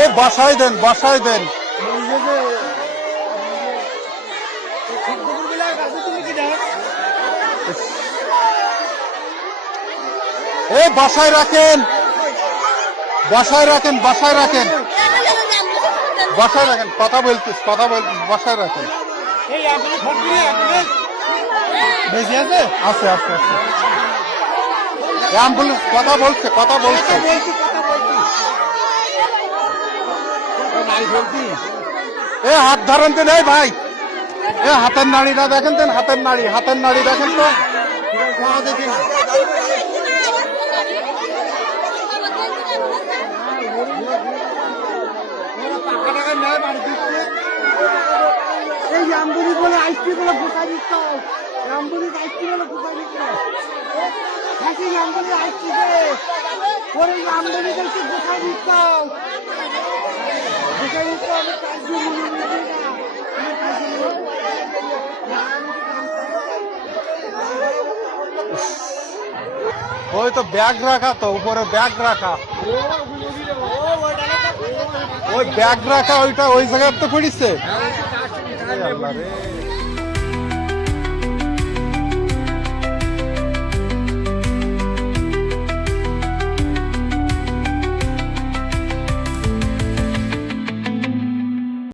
এ বাসায় দেন, বাসায় দেন। এ বাসায় রাখেন, বাসায় রাখেন, বাসায় রাখেন, বাসায় রাখেন। কথা বলতিস, কথা বলতিস, বাসায় রাখেন। আছে আছে আছে। অ্যাম্বুলেন্স কথা বলছে, কথা বলছে। এ হাত ধরেন দেন, এই ভাই, এ হাতের নাড়িটা দেখেন দেন, হাতের নাড়ি, হাতের নাড়ি দেখেন তো। এই আমবুরি বলে আইসি বলে ঢুকাই দিত, আমবুরি আইসি বলে ঢুকাই দিত, হাসি আমবুরি আইসি ওরে আমবুরি দেখতে ঢুকাই দিত, ঢুকাই দিত। আমি কাজ ওই তো ব্যাগ রাখা, তো উপরে ব্যাগ রাখা, ওই ব্যাগ রাখা, ওইটা ওই জায়গায় তো পড়িছে।